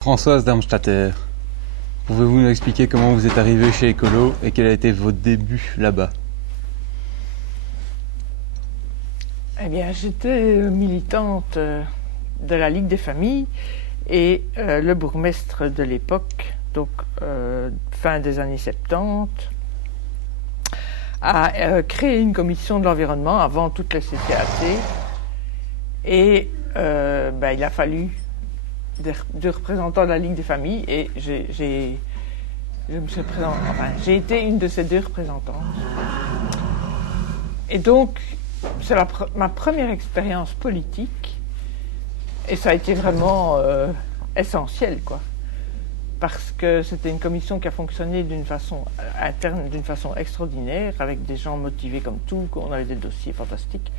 Françoise Darmstaedter, pouvez-vous nous expliquer comment vous êtes arrivée chez Écolo et quel a été votre début là-bas? Eh bien, j'étais militante de la Ligue des familles et le bourgmestre de l'époque, donc fin des années 70, a créé une commission de l'environnement avant toutes les CCAC et il a fallu des représentants de la Ligue des familles et j'ai été une de ces deux représentantes. Et donc, c'est ma première expérience politique et ça a été vraiment essentiel, quoi. Parce que c'était une commission qui a fonctionné d'une façon interne, d'une façon extraordinaire, avec des gens motivés comme tout, on avait des dossiers fantastiques.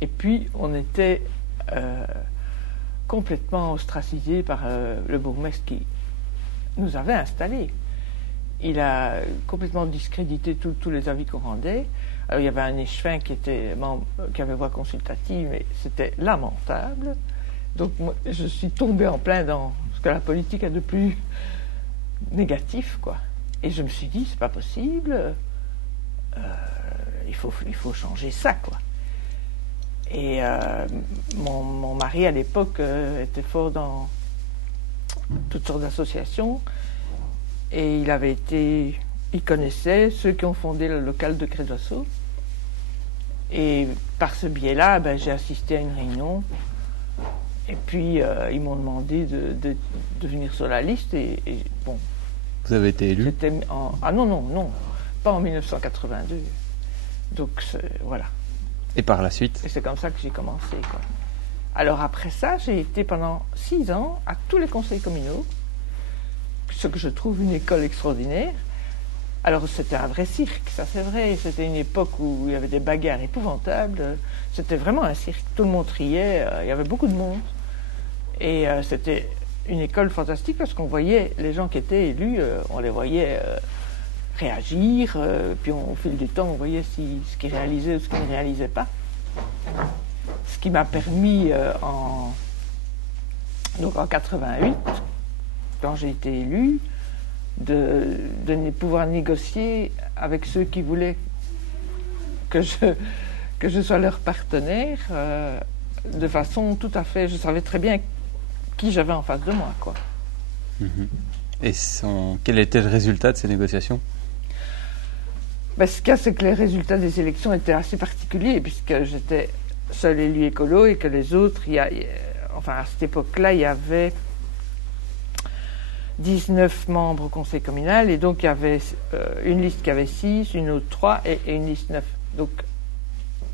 Et puis, on était complètement ostracisés par le bourgmestre qui nous avait installés. Il a complètement discrédité tous les avis qu'on rendait. Alors, il y avait un échevin qui avait voix consultative, mais c'était lamentable. Donc, moi, je suis tombée en plein dans ce que la politique a de plus négatif, quoi. Et je me suis dit, c'est pas possible, il faut changer ça, quoi. Et mon mari, à l'époque, était fort dans toutes sortes d'associations, et il connaissait ceux qui ont fondé le local de Crédoisseau. Et par ce biais-là, j'ai assisté à une réunion. Et puis, ils m'ont demandé de venir sur la liste. Et bon. Vous avez été élu? Ah non, pas en 1982. Donc, voilà. Et par la suite? Et c'est comme ça que j'ai commencé, quoi. Alors, après ça, j'ai été pendant 6 ans à tous les conseils communaux, ce que je trouve une école extraordinaire. Alors, c'était un vrai cirque, ça c'est vrai. C'était une époque où il y avait des bagarres épouvantables. C'était vraiment un cirque. Tout le monde riait, il y avait beaucoup de monde. Et c'était une école fantastique parce qu'on voyait les gens qui étaient élus, on les voyait réagir, puis au fil du temps, on voyait ce qu'ils réalisaient ou ce qu'ils ne réalisaient pas. Ce qui m'a permis, en 88, quand j'ai été élu, de pouvoir négocier avec ceux qui voulaient que je sois leur partenaire de façon tout à fait... Je savais très bien qui j'avais en face de moi, quoi. Et quel était le résultat de ces négociations? Ce qu'il y a, c'est que les résultats des élections étaient assez particuliers, puisque j'étais seul élu écolo et que les autres... à cette époque-là, il y avait 19 membres au conseil communal, et donc il y avait une liste qui avait 6, une autre 3 et une liste 9. Donc,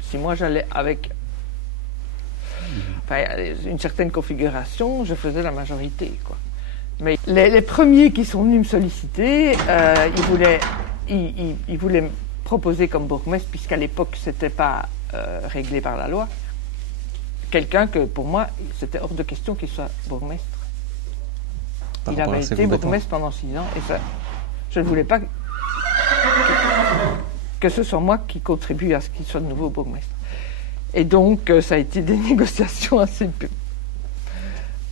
si moi j'allais avec une certaine configuration, je faisais la majorité, quoi. Mais les premiers qui sont venus me solliciter, ils voulaient me proposer comme bourgmestre, puisqu'à l'époque c'était pas réglé par la loi, quelqu'un que pour moi c'était hors de question qu'il soit bourgmestre. Il avait été bourgmestre pendant 6 ans, et ça, je ne voulais pas que ce soit moi qui contribue à ce qu'il soit de nouveau bourgmestre. Et donc, ça a été des négociations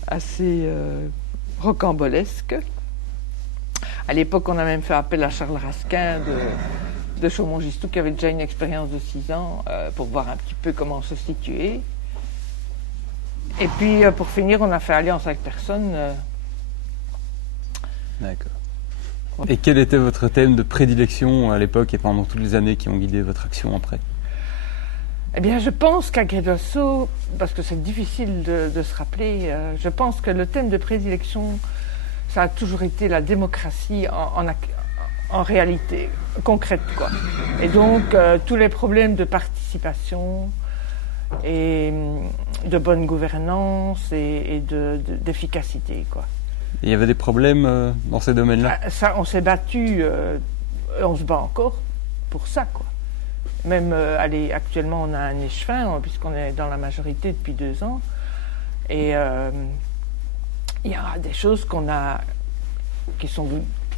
assez rocambolesques. À l'époque, on a même fait appel à Charles Rasquin de Chaumont-Gistoux, qui avait déjà une expérience de 6 ans, pour voir un petit peu comment se situer. Et puis, pour finir, on a fait alliance avec personne. D'accord. Et quel était votre thème de prédilection à l'époque et pendant toutes les années qui ont guidé votre action après? Eh bien, je pense qu'à Crédoisseau, parce que c'est difficile de se rappeler, je pense que le thème de prédilection, ça a toujours été la démocratie en réalité concrète, quoi. Et donc, tous les problèmes de participation et de bonne gouvernance et d'efficacité, quoi. Et il y avait des problèmes dans ces domaines-là? Ça, on s'est battu, on se bat encore pour ça, quoi. Même, actuellement, on a un échevin, puisqu'on est dans la majorité depuis 2 ans. Et il y a des choses qui sont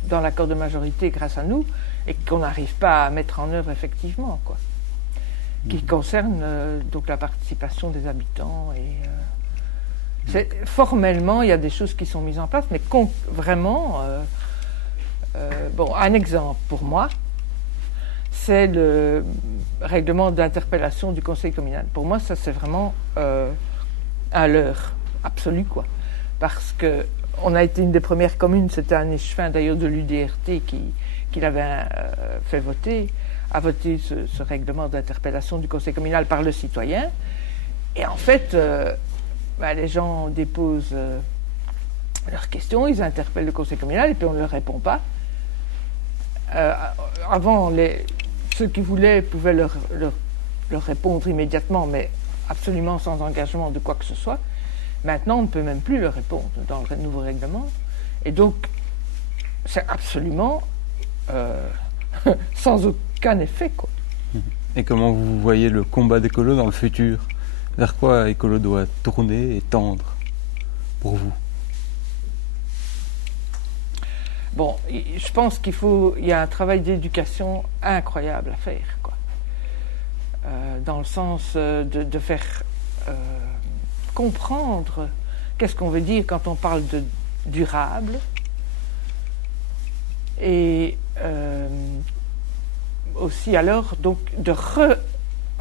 dans l'accord de majorité grâce à nous, et qu'on n'arrive pas à mettre en œuvre effectivement, quoi. Qui concerne donc la participation des habitants. Formellement, il y a des choses qui sont mises en place, mais vraiment, bon, un exemple pour moi, c'est le règlement d'interpellation du conseil communal. Pour moi, ça c'est vraiment un leurre absolu, quoi. Parce que on a été une des premières communes, c'était un échevin d'ailleurs de l'UDRT qui l'avait fait voter, a voté ce règlement d'interpellation du conseil communal par le citoyen. Et en fait, les gens déposent leurs questions, ils interpellent le conseil communal et puis on ne leur répond pas. Avant, ceux qui voulaient pouvaient leur répondre immédiatement, mais absolument sans engagement de quoi que ce soit. Maintenant, on ne peut même plus leur répondre dans le nouveau règlement. Et donc, c'est absolument sans aucun effet, quoi. Et comment vous voyez le combat d'Écolo dans le futur? Vers quoi Écolo doit tourner et tendre pour vous? Bon, je pense il y a un travail d'éducation incroyable à faire, quoi. Dans le sens de faire comprendre qu'est-ce qu'on veut dire quand on parle de durable, et aussi alors donc de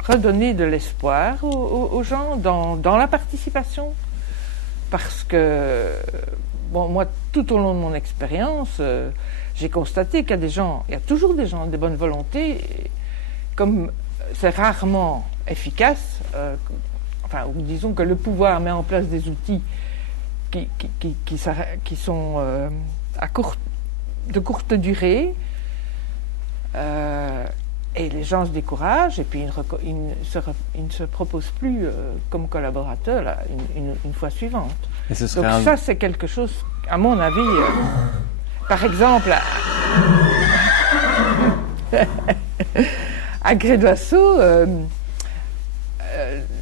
redonner de l'espoir aux gens dans la participation, parce que bon, moi tout au long de mon expérience j'ai constaté qu'il y a toujours des gens de bonne volonté, et comme c'est rarement efficace, ou disons que le pouvoir met en place des outils qui sont de courte durée, et les gens se découragent, et puis ils ne se proposent plus comme collaborateurs là, une fois suivante. Et ce donc ça, c'est quelque chose, à mon avis, par exemple, à Gré-d'Oisseau,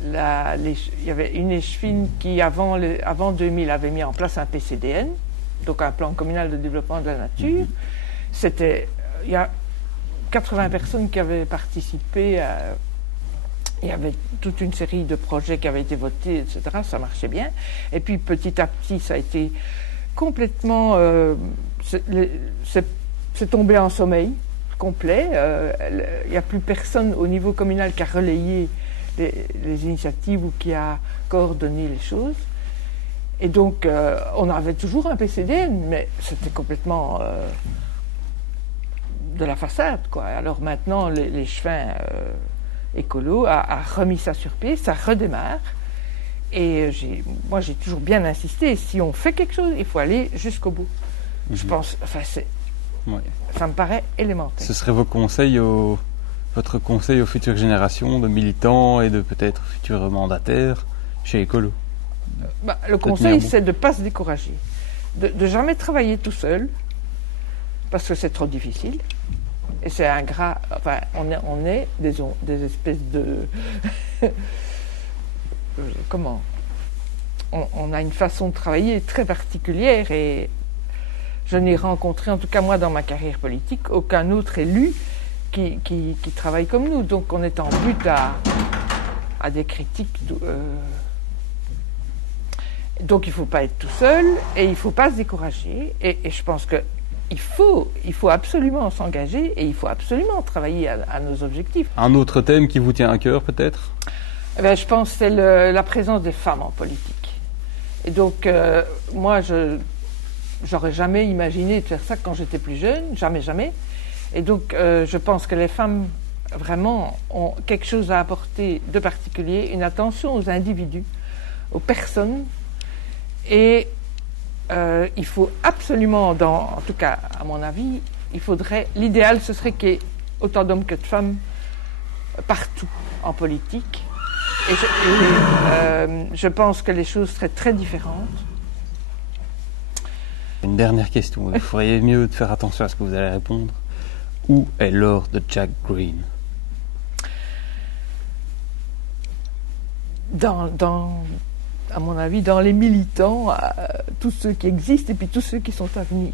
il y avait une échevine qui, avant 2000, avait mis en place un PCDN, donc un plan communal de développement de la nature. Il y a 80 personnes qui avaient participé, il y avait toute une série de projets qui avaient été votés, etc. Ça marchait bien. Et puis petit à petit, ça a été complètement... c'est tombé en sommeil complet. Il n'y a plus personne au niveau communal qui a relayé les initiatives ou qui a coordonné les choses. Et donc, on avait toujours un PCDN, mais c'était complètement de la façade, quoi. Alors maintenant, l'échevin Écolo a remis ça sur pied, ça redémarre. Et moi, j'ai toujours bien insisté, si on fait quelque chose, il faut aller jusqu'au bout. Je pense, ça me paraît élémentaire. Ce serait votre conseil aux futures générations de militants et de peut-être futurs mandataires chez Écolo? Le conseil, c'est de ne pas se décourager, de jamais travailler tout seul, parce que c'est trop difficile, et c'est ingrat. Enfin, on est des espèces de... comment on a une façon de travailler très particulière, et je n'ai rencontré, en tout cas moi dans ma carrière politique, aucun autre élu qui travaille comme nous. Donc on est en but à des critiques. Donc il ne faut pas être tout seul, et il ne faut pas se décourager, et je pense qu'il faut absolument s'engager, et il faut absolument travailler à nos objectifs. Un autre thème qui vous tient à cœur peut-être? Je pense que c'est la présence des femmes en politique. Et donc moi j'aurais jamais imaginé de faire ça quand j'étais plus jeune, jamais. Et donc je pense que les femmes vraiment ont quelque chose à apporter de particulier, une attention aux individus, aux personnes. Et il faut absolument, en tout cas à mon avis, l'idéal ce serait qu'il y ait autant d'hommes que de femmes partout en politique. Et je pense que les choses seraient très différentes. Une dernière question, vous feriez mieux de faire attention à ce que vous allez répondre. Où est l'or de Jack Green? À mon avis, dans les militants, tous ceux qui existent et puis tous ceux qui sont à venir.